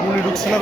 গুলি ঢুকছিল